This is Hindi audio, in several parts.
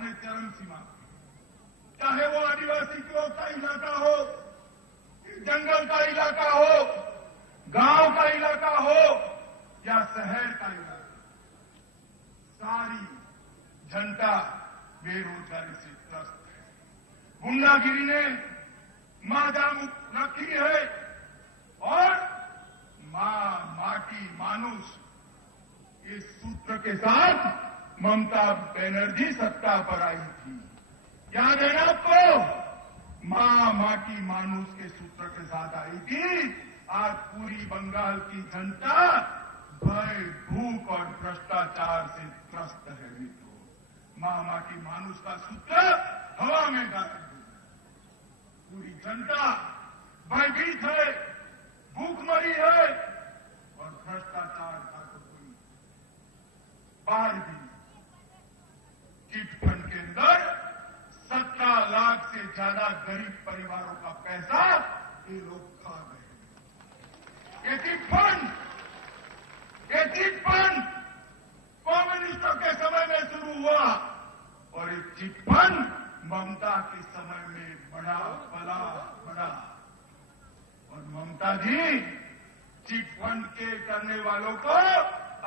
अपने चरम सीमा पर, चाहे वो आदिवासियों का इलाका हो, जंगल का इलाका हो, गांव का इलाका हो या शहर का इलाका, सारी जनता बेरोजगारी से त्रस्त है। गुंडागिरी ने मां रखी है और माटी मानुष, इस सूत्र के साथ ममता बनर्जी सत्ता पर आई थी। याद है ना आपको? माटी मानुष के सूत्र के साथ आई थी। आज पूरी बंगाल की जनता भय, भूख और भ्रष्टाचार से त्रस्त है मित्रों। माटी मानुष का सूत्र हवा में गायब है। पूरी जनता भयभीत है, भूखमरी है और भ्रष्टाचार का तो कोई पार भी। चिटफंड के अंदर 17 लाख से ज्यादा गरीब परिवारों का पैसा ये लोग खा गए। ये चिटफंड कम्युनिस्टों के समय में शुरू हुआ और ये चिटफंड ममता के समय में बड़ा। और ममता जी चिटफंड के करने वालों को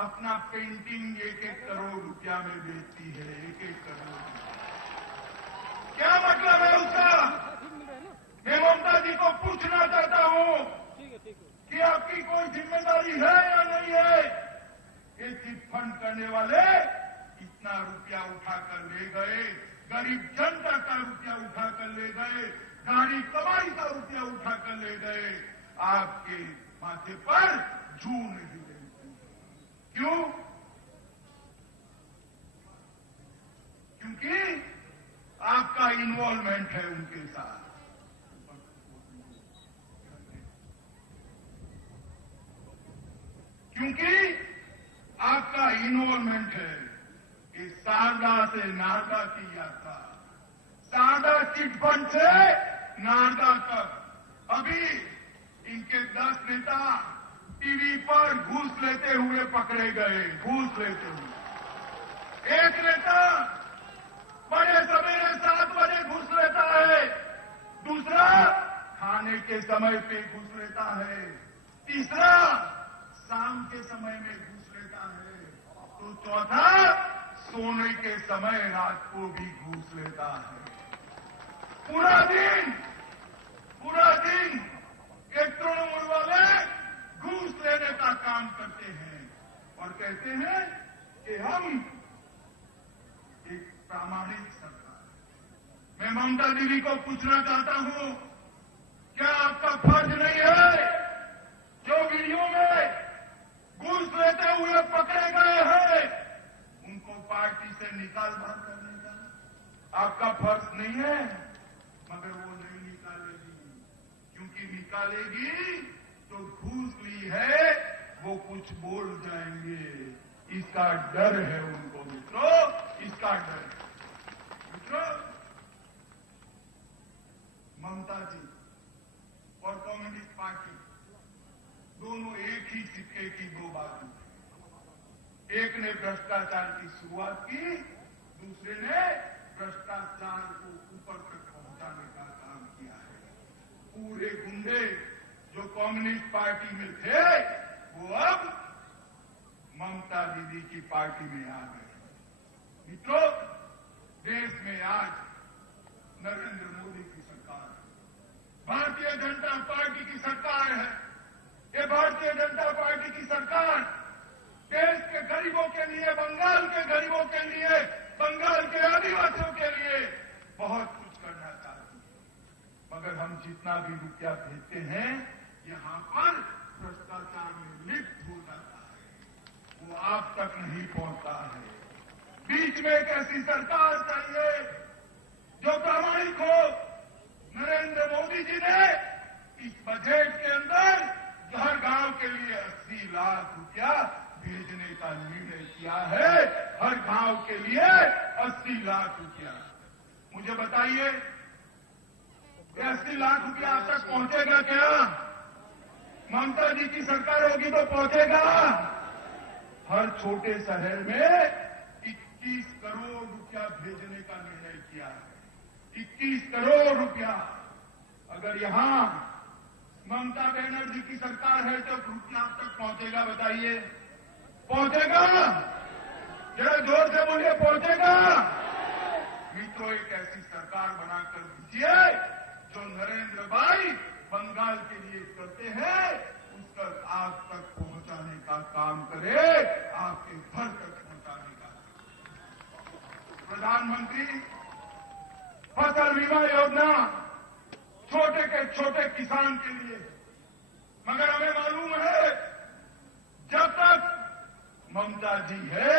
अपना पेंटिंग 1-1 करोड़ रुपया में बेचती है। 1-1 करोड़। क्या मतलब है उसका? मैं ममता जी को पूछना चाहता हूं कि आपकी कोई जिम्मेदारी है या नहीं है? ये चिटफंड करने वाले इतना रुपया उठाकर ले गए, गरीब जनता का रुपया उठाकर ले गए, गाड़ी कमाई का रुपया उठाकर ले गए। आपके माथे पर जू नहीं रहती। क्यों? क्योंकि आपका इन्वॉल्वमेंट है उनके साथ। क्योंकि आपका इन्वॉल्वमेंट है। इस शारदा से नारदा की यात्रा, शारदा चिटफंड से नारदा तक, अभी इनके 10 नेता टीवी पर घूस लेते हुए पकड़े गए। घूस लेते हुए एक नेता बड़े सवेरे 7 बजे घूस लेता है, दूसरा खाने के समय पे घूस लेता है, तीसरा शाम के समय में घूस लेता है, तो चौथा सोने के समय रात को भी घूस लेता है। पूरा दिन एक तृणमूल वाले घूस लेने का काम करते हैं और कहते हैं कि हम एक प्रामाणिक सरकार। मैं ममता दीदी को पूछना चाहता हूं, क्या आपका फर्ज नहीं है जो वीडियो में घूस लेते हुए पकड़े गए हैं उनको पार्टी से निकाल बाहर करने का? आपका फर्ज नहीं है? मगर वो नहीं निकालेगी, क्योंकि निकालेगी तो घूस ली है वो कुछ बोल जाएंगे। इसका डर है उनको मित्रों, इसका डर है। मित्रों, ममता जी और कम्युनिस्ट पार्टी दोनों एक ही सिक्के की 2 बाजू हैं। एक ने भ्रष्टाचार की शुरुआत की, दूसरे ने भ्रष्टाचार को ऊपर तक पहुंचाने का काम किया है। पूरे गुंडे जो कम्युनिस्ट पार्टी में थे वो अब ममता दीदी की पार्टी में आ गए। मित्रों, देश में आज नरेंद्र मोदी की सरकार है, भारतीय जनता पार्टी की सरकार है। ये भारतीय जनता पार्टी की सरकार देश के गरीबों के लिए, बंगाल के गरीबों के लिए, बंगाल के आदिवासियों के लिए बहुत कुछ करना चाहती है। मगर हम जितना भी रुपया भेजते हैं यहां पर भ्रष्टाचार में लिप्त हो जाता है, वो आप तक नहीं पहुंचता है। बीच में एक ऐसी सरकार चाहिए जो प्रामाणिक हो। नरेंद्र मोदी जी ने इस बजट के अंदर हर गांव के लिए 80 लाख रुपया भेजने का निर्णय किया है। हर गांव के लिए 80 लाख रुपया। मुझे बताइए, 80 लाख रुपया आप तक पहुंचेगा क्या? ममता जी की सरकार होगी तो पहुंचेगा। हर छोटे शहर में 21 करोड़ रुपया भेजने का निर्णय किया है। 21 करोड़ रुपया। अगर यहां ममता बनर्जी की सरकार है तो रुपया अब तक पहुंचेगा? बताइए, पहुंचेगा? जरा जोर से बोलिए, पहुंचेगा? मित्रों, एक ऐसी सरकार बनाकर दीजिए जो नरेंद्र भाई बंगाल के लिए करते हैं उसका आप तक पहुंचाने का काम करे, आपके घर तक पहुंचाने का। प्रधानमंत्री फसल बीमा योजना छोटे के छोटे किसान के लिए, मगर हमें मालूम है जब तक ममता जी है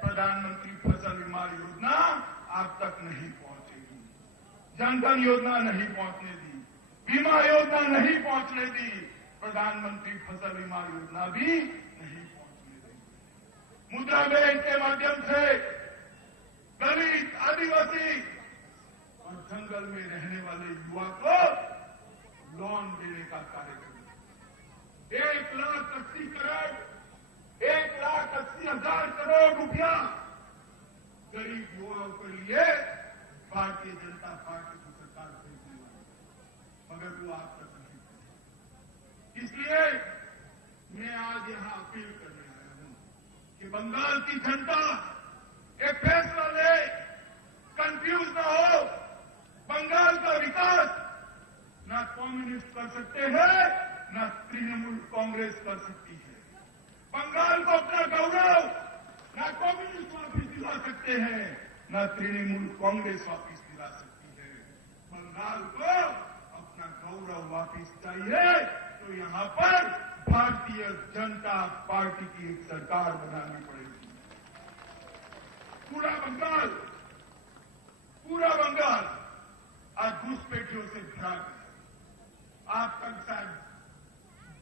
प्रधानमंत्री फसल बीमा योजना आप तक नहीं पहुंचेगी। जनधन योजना नहीं पहुंचने दी, बीमा योजना नहीं पहुंचने दी, प्रधानमंत्री फसल बीमा योजना भी नहीं पहुंचने देंगे। मुद्रा बैंक के माध्यम से दलित, आदिवासी और जंगल में रहने वाले युवा को लोन देने का कार्यक्रम 1,80,000 करोड़ रुपया गरीब युवाओं के लिए भारतीय जनता पार्टी की सरकार भेजने वाली, मगर वो आप तक नहीं पहुंची। इसलिए मैं आज यहां अपील करने आया हूं कि बंगाल की जनता एक फैसला ले, कंफ्यूज न हो। बंगाल का विकास न कम्युनिस्ट कर सकते हैं, न तृणमूल कांग्रेस कर सकती है। बंगाल को अपना गौरव न कम्युनिस्ट वापिस दिला सकते हैं, न तृणमूल कांग्रेस वापिस दिला सकती है। बंगाल को अपना गौरव वापिस चाहिए तो यहां पर भारतीय जनता पार्टी की एक सरकार बनानी पड़ेगी। पूरा बंगाल आज घुसपैठियों से भरा गया। आप तक शायद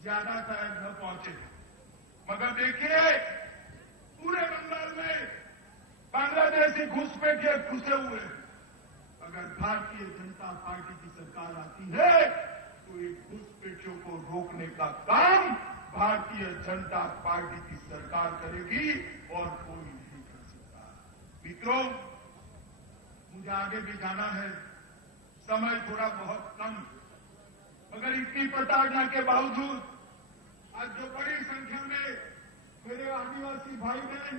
ज्यादा शायद न पहुंचे, मगर देखिए पूरे बंगाल में बांग्लादेशी घुसपैठिए घुसे हुए हैं। अगर भारतीय जनता पार्टी की सरकार आती है तो एक घुसपैठियों को रोकने का काम भारतीय जनता पार्टी की सरकार करेगी और कोई नहीं कर सकता। मित्रों, मुझे आगे भी जाना है, समय थोड़ा बहुत कम, मगर इतनी प्रताड़ना के बावजूद आज जो बड़ी संख्या में मेरे आदिवासी भाई बहन,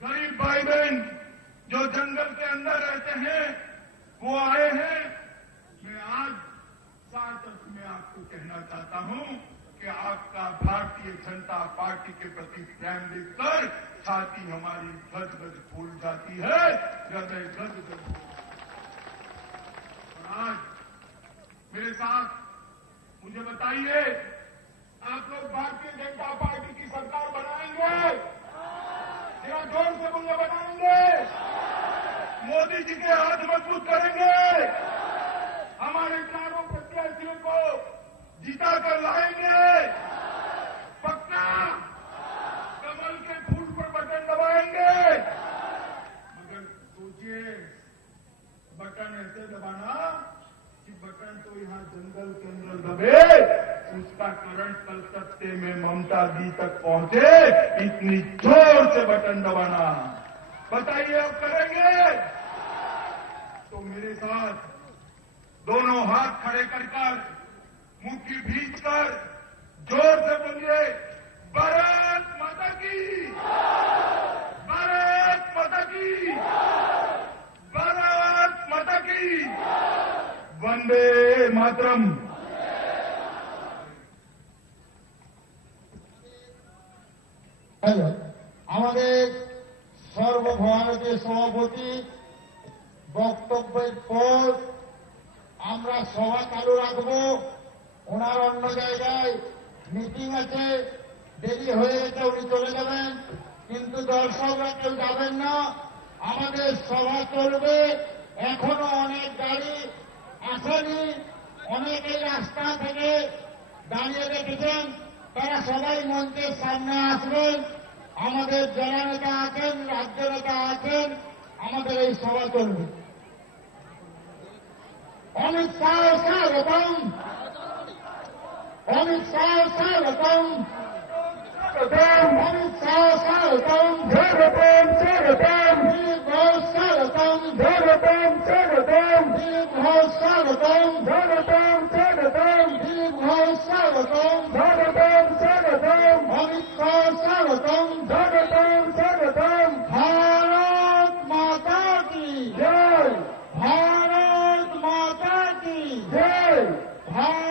गरीब भाई बहन जो जंगल के अंदर रहते हैं वो आए हैं, मैं आज साथ में आपको कहना चाहता हूं कि आपका भारतीय जनता पार्टी के प्रति प्रेम देखकर छाती हमारी गज गज फूल जाती है, हृदय गज गज फूल। और आज मेरे साथ मुझे बताइए, आप लोग भारतीय जनता पार्टी की सरकार बनाएंगे? जरा जोर से बोलिए, बनाएंगे? मोदी जी के हाथ मजबूत करेंगे? हमारे चारों प्रत्याशियों को जिता कर लाएंगे? पक्का? कमल के फूल पर बटन दबाएंगे? मगर सोचिए, बटन ऐसे दबाना कि बटन तो यहां जंगल के अंदर दबे, उसका करंट कलकत्ते में ममता दी तक पहुंचे, इतनी जोर से बटन दबाना। बताइए, आप करेंगे? तो मेरे साथ दोनों हाथ खड़े कर मुट्ठी भींचकर जोर से बोलिए, भारत माता की, भारत माता की, भारत माता की, वंदे मातरम। আমাদের সর্বভারতীয় সভাপতি বক্তব্যের পর আমরা সভা চালু রাখবো। ওনার অন্য জায়গায় মিটিং আছে, দেরি হয়ে গেছে, উনি চলে যাবেন, কিন্তু দর্শকরা কেউ যাবেন না, আমাদের সভা চলবে। এখনো অনেক গাড়ি আসেনি, অনেকেই রাস্তা থেকে দাঁড়িয়ে রেখেছেন, তারা সবাই মঞ্চের সামনে আসবেন। আমাদের জেলা নেতা আছেন, রাজ্য নেতা আছেন, আমাদের এই সভা চলবে। অমিত শাহ স্বাগতম, অমিত শাহ স্বাগতম, অমিত শাহ স্বাগতম, স্বাগতম, স্বাগতম, দিলীপ ঘোষ স্বাগতম। ভাই